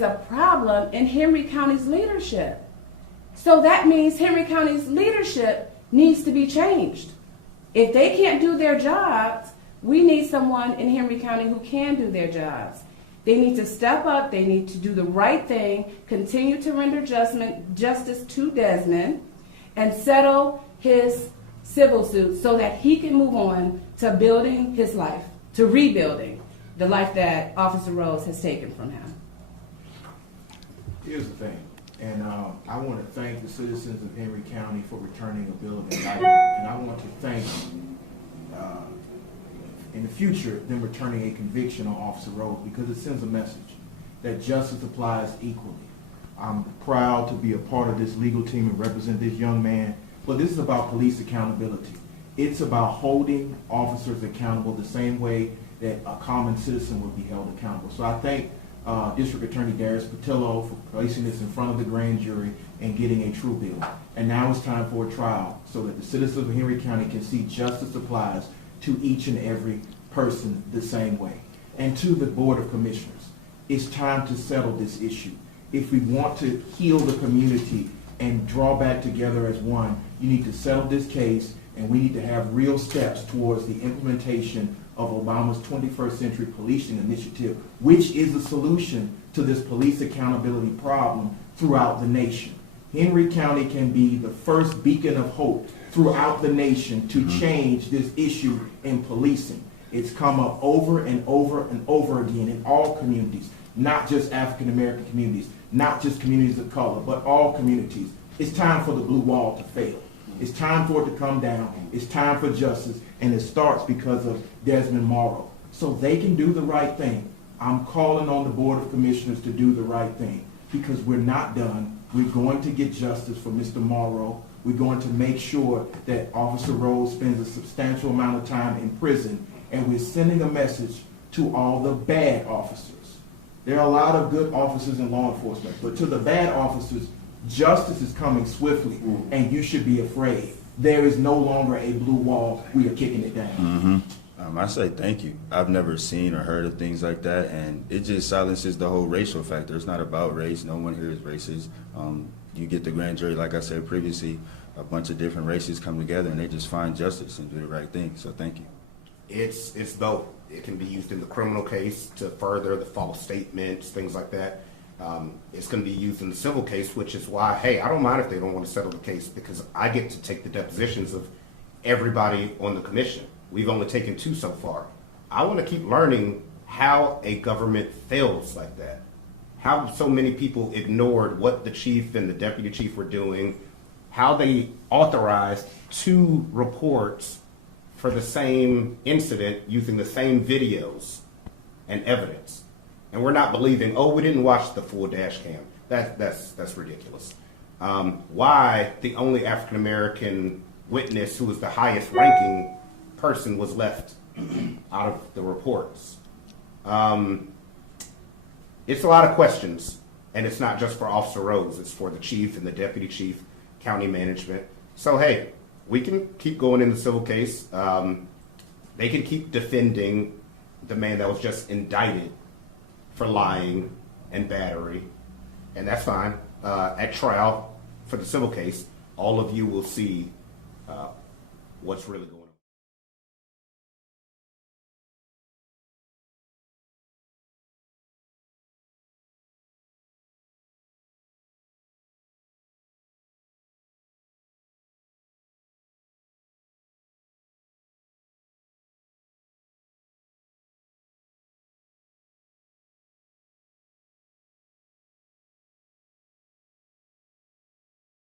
is a problem in Henry County's leadership. So that means Henry County's leadership needs to be changed. If they can't do their jobs, we need someone in Henry County who can do their jobs. They need to step up, they need to do the right thing, continue to render justice to Desmond, and settle his civil suit so that he can move on to building his life, to rebuilding the life that Officer Rose has taken from him. Here's the thing, and I want to thank the citizens of Henry County for returning a bill of indictment, and I want to thank, in the future, them returning a conviction on Officer Rose, because it sends a message that justice applies equally. I'm proud to be a part of this legal team and represent this young man, but this is about police accountability. It's about holding officers accountable the same way that a common citizen would be held accountable. So I thank District Attorney Darius Patillo for placing this in front of the grand jury and getting a true bill. And now it's time for a trial so that the citizens of Henry County can see justice applies to each and every person the same way. And to the Board of Commissioners, it's time to settle this issue. If we want to heal the community and draw back together as one, you need to settle this case, and we need to have real steps towards the implementation of Obama's 21st Century Policing Initiative, which is the solution to this police accountability problem throughout the nation. Henry County can be the first beacon of hope throughout the nation to change this issue in policing. It's come up over and over and over again in all communities, not just African American communities, not just communities of color, but all communities. It's time for the blue wall to fail. It's time for it to come down. It's time for justice, and it starts because of Desmond Morrow. So they can do the right thing. I'm calling on the Board of Commissioners to do the right thing, because we're not done. We're going to get justice for Mr. Morrow. We're going to make sure that Officer Rose spends a substantial amount of time in prison, and we're sending a message to all the bad officers. There are a lot of good officers in law enforcement, but to the bad officers, justice is coming swiftly, and you should be afraid. There is no longer a blue wall. We are kicking it down. I say thank you. I've never seen or heard of things like that, and it just silences the whole racial factor. It's not about race. No one here is racist. You get the grand jury, like I said previously, a bunch of different races come together, and they just find justice and do the right thing. So thank you. It's both. It can be used in the criminal case to further the false statements, things like that. It's going to be used in the civil case, which is why, hey, I don't mind if they don't want to settle the case, because I get to take the depositions of everybody on the commission. We've only taken 2 so far. I want to keep learning how a government fails like that. How so many people ignored what the chief and the deputy chief were doing, how they authorized 2 reports for the same incident using the same videos and evidence. And we're not believing, oh, we didn't watch the full dash cam. That's ridiculous. Why the only African-American witness who was the highest ranking person was left out of the reports. It's a lot of questions, and it's not just for Officer Rose, it's for the chief and the deputy chief, county management. So hey, we can keep going in the civil case. They can keep defending the man that was just indicted for lying and battery, and that's fine. At trial for the civil case, all of you will see what's really going on.